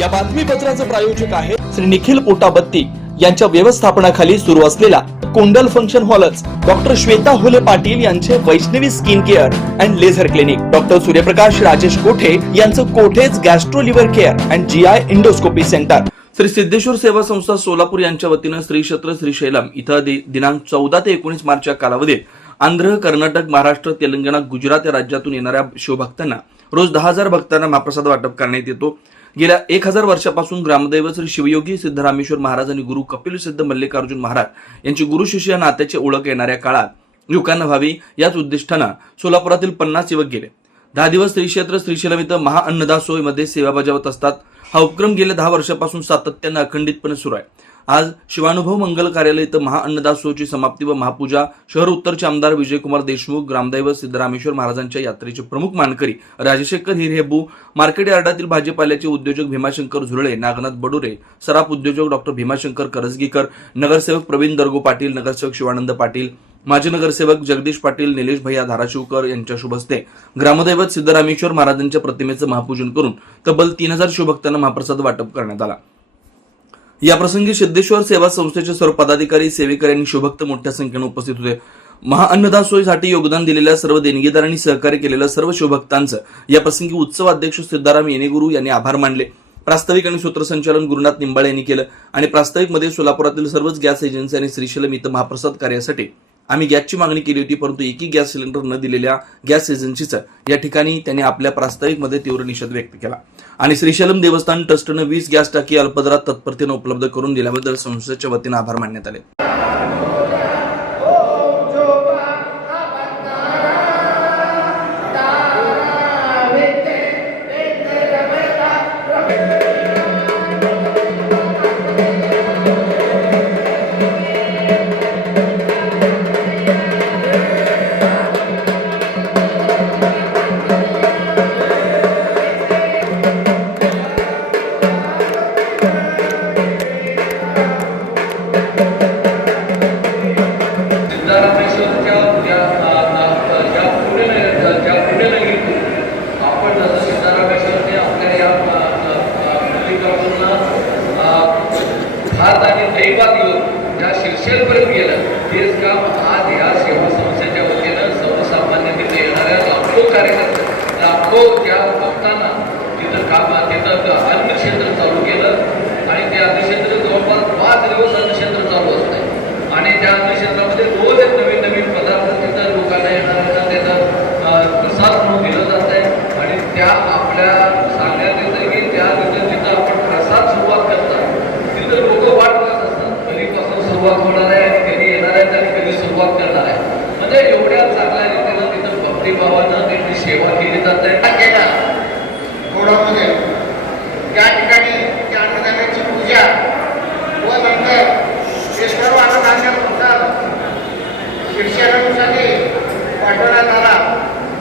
या बातमीपत्राचे प्रायोजक आहे श्री निखिल पोटाबत्ती यांच्या व्यवस्थापनाखाली सुरू असलेला कुंडल फंक्शन हॉलच डॉक्टर श्वेता होले पाटील यांचे Vaishnavi skin care and laser clinic, doctor Suryaprakash Rajesh Kothe यांचं Kothe's gastro liver care and GI endoscopy centre, Shri Siddheshwar सेवा संस्था सोलापूर यांच्या वतीने श्री क्षेत्र श्रीशैलम इथं दिनांक 14 ते 19 मार्च या कालावधीत आंध्र, कर्नाटक, महाराष्ट्र, तेलंगणा, गुजरात या राज्यातून येणाऱ्या शिवभक्तांना रोज 10,000 भक्तांना महाप्रसाद वाटप करण्यात येतो। गेल्या 1000 वर्षापासून ग्रामदैवत श्री शिवयोगी सिद्धरामेश्वर महाराज आणि गुरु कपिल सिद्ध मल्लिकार्जुन महाराज यांची गुरु शिष्य नात्याची ओळख येणाऱ्या काळात युवकांना व्हावी याच उद्दिष्टानं सोलापुरातील 50 युवक गेले 10 दिवस श्री क्षेत्र श्रीशैलम इथं महाअन्नदासोह मध्ये सेवा बजावत असतात। हा उपक्रम गेल्या 10 वर्षापासून सातत्याने अखंडितपणे सुरू आहे। आज शिवानुभव मंगल कार्यालय इथं महाअन्नदासोहची समाप्ती व महापूजा शहर उत्तरचे आमदार विजयकुमार देशमुख, ग्रामदैवत सिद्धरामेश्वर महाराजांच्या यात्रेचे प्रमुख मानकरी राजशेखर हिरेबू, मार्केट यार्डातील भाजीपाल्याचे उद्योजक भीमाशंकर झुरळे, नागनाथ बडुरे, सराफ उद्योजक डॉक्टर भीमाशंकर करजगीकर, नगरसेवक प्रवीण दर्गो पाटील, नगरसेवक शिवानंद पाटील, माजी नगरसेवक जगदीश पाटील, निलेश भैया धाराशिवकर यांच्या शुभ हस्ते ग्रामदैवत सिद्धरामेश्वर महाराजांच्या प्रतिमेचं महापूजन करून तब्बल 3000 शिवभक्तांना महाप्रसाद वाटप करण्यात आला। या प्रसंगी सिद्धेश्वर सेवा संस्थेचे सर्व पदाधिकारी, सेवेकरी आणि शिवभक्त मोठ्या संख्येने उपस्थित होते। महाअन्नदासोहीसाठी योगदान दिलेल्या सर्व देणगीदारांनी सहकार्य केलेल्या सर्व शिवभक्तांचं या प्रसंगी उत्सव अध्यक्ष सिद्धाराम येणेगुरु यांनी आभार मानले। प्रास्ताविक आणि सूत्रसंचालन गुरुनाथ निंबाळे यांनी केलं आणि प्रास्ताविक मध्ये सोलापुरातील सर्वच गॅस एजन्सी आणि श्रीशैलम इथं महाप्रसाद कार्यासाठी आम्ही गॅसची मागणी केली होती, परंतु एकही गॅस सिलेंडर न दिलेल्या गॅस एजन्सीचा या ठिकाणी त्यांनी आपल्या प्रास्ताविकमध्ये तीव्र निषेध व्यक्त केला आणि श्रीशैलम देवस्थान ट्रस्टने 20 गॅस टाकी अल्पदरात तत्परतेने उपलब्ध करून दिल्याबद्दल संस्थेच्या वतीने आभार मानण्यात आले। हात आणि दैवात घेऊन ज्या शिरशेलपर्यंत गेलं तेच काम आज या सेवा संस्थेच्या वतीनं सर्वसामान्य तिथे येणाऱ्या लाखो कार्यकर्ते, लाखो ज्या भक्तांना तिथं अन्नक्षेत्र चालू केलं आणि ते अन्नक्षेत्र जवळपास 5 दिवस अन्नक्षेत्र चालू असते आणि त्या अन्नक्षेत्रामध्ये रोज एक नवीन नवीन पदार्थ तिथं लोकांना येणाऱ्यांना त्याचा प्रसाद म्हणून दिलं जात आहे आणि त्या आपल्या सांगण्यात येतं की त्या तिथं आपण प्रसाद सुरुवात करतात तिथं लोक वाट बघत असतात कधीपासून सुरुवात होणार आहे आणि कधी येणार आहेत आणि कधी सुरुवात करणार आहे। म्हणजे एवढ्या चांगल्या रीतीनं तिथं भक्तिभावानं त्यांची सेवा केली जात आहे। घोडामध्ये त्या ठिकाणी त्या अन्नदानाची पूजा व नंतर ते सर्व अन्नधान्य शिक्षणासाठी पाठवण्यात आला।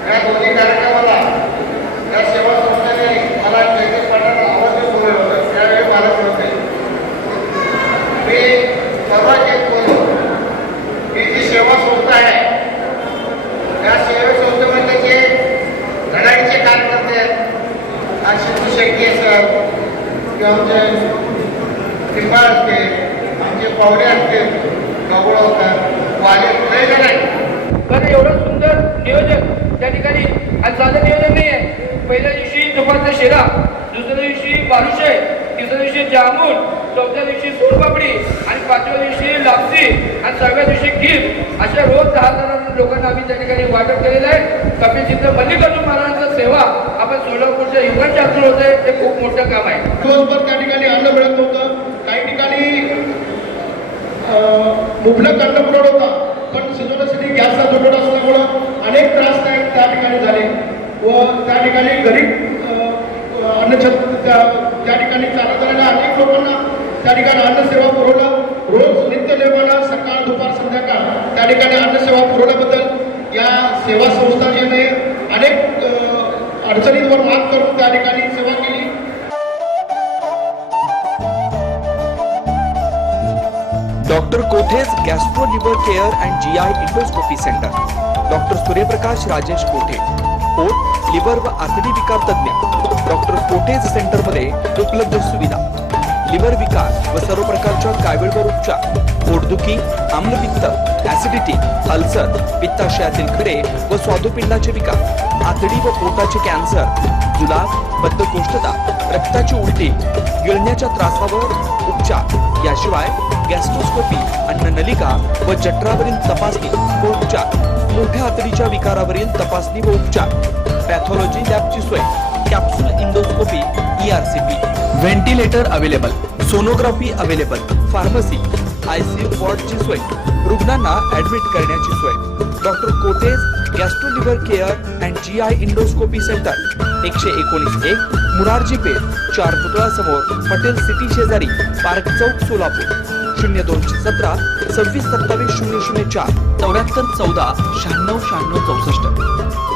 या दोन्ही कार्यक्रमाला त्या सेवा संस्थेने मला जगदीश पाटलांना आवर्जून बोलवलं होतं, त्यावेळी मला बोलत नाही मी सर्वात एक बोलतो ही जी सेवा संस्था आहे त्या सेवा संस्थेमध्ये जे धडाडीचे कार्यकर्ते आहेत, सिद्धू शेट्टी सर किंवा आमचे निंबाळ असतील, आमचे पावडे असतील, गवळवकर वाले लय जण आहेत। कारण एवढं सुंदर नियोजन त्या ठिकाणी आज साधं नियोजन नाही आहे। पहिल्या दिवशी दुपारचा शिरा, दुसऱ्या दिवशी बालुशाही, तिसऱ्या दिवशी जामून, चौथ्या दिवशी सोनपापडी आणि 5व्या दिवशी लापसी आणि 6व्या दिवशी खीर अशा रोज 10,000 लोकांना आम्ही त्या ठिकाणी वाटप केलेलं आहे। कपिल सिद्ध मल्लिकार्जुन महाराजांचा सेवा आपण सोलापूरच्या युवकांच्या हातून होते, ते खूप मोठं काम आहे। दिवसभर त्या ठिकाणी अन्न मिळत नव्हतं, काही ठिकाणी मुबलक अन्न पुरवठा होता, पण सिद्धोसाठी गॅसचा तुटवडा असल्यामुळं अनेक त्रासदायक त्या ठिकाणी झाले व त्या ठिकाणी गरीब त्या ठिकाणी चालत आलेल्या अनेक लोकांना त्या ठिकाणी अन्नसेवा पुरवणं रोज नित्य निर्माण सकाळ दुपार संध्याकाळ त्या ठिकाणी अन्नसेवा पुरवण्याबद्दल या सेवा संस्थाने अनेक अडचणींवर मात करून त्या ठिकाणी सेवा केली। Doctor Kothe's gastro liver care and GI endoscopy centre, doctor Suryaprakash Rajesh कोठे, पोट, लिव्हर व आतडी विकार तज्ञ, डॉक्टर कोटेज सेंटरमध्ये उपलब्ध सुविधा, लिव्हर विकार व सर्व प्रकारच्या कावीळवर उपचार, पोटदुखी, आम्लपित्त, ऍसिडिटी, अल्सर, पित्ताशयातील खडे व स्वादुपिंडाचे विकार, आतडी व पोटाचे कॅन्सर, जुलाब, बद्धकोष्ठता, रक्ताची उलटी, गिळण्याच्या त्रासावर उपचार, याशिवाय गॅस्ट्रोस्कोपी, अन्ननलिका व जठरावरील तपासणी व उपचार, मोठ्या आतडीच्या विकारावरील तपासणी व उपचार, पॅथॉलॉजी लॅबची सोय, capsule endoscopy, ERCP, ventilator available, sonography available, pharmacy, ICU वॉर्डची सोय, रुग्णांना ऍडमिट करण्याची सोय. Doctor Kothe's gastro liver care and GI endoscopy centre, 119 Murarji Peth, 4 पुतळा समोर, हॉटेल सिटी शेजारी, पार्क चौक, सोलापूर. 0217 26 27 004 74 14 96 96 64.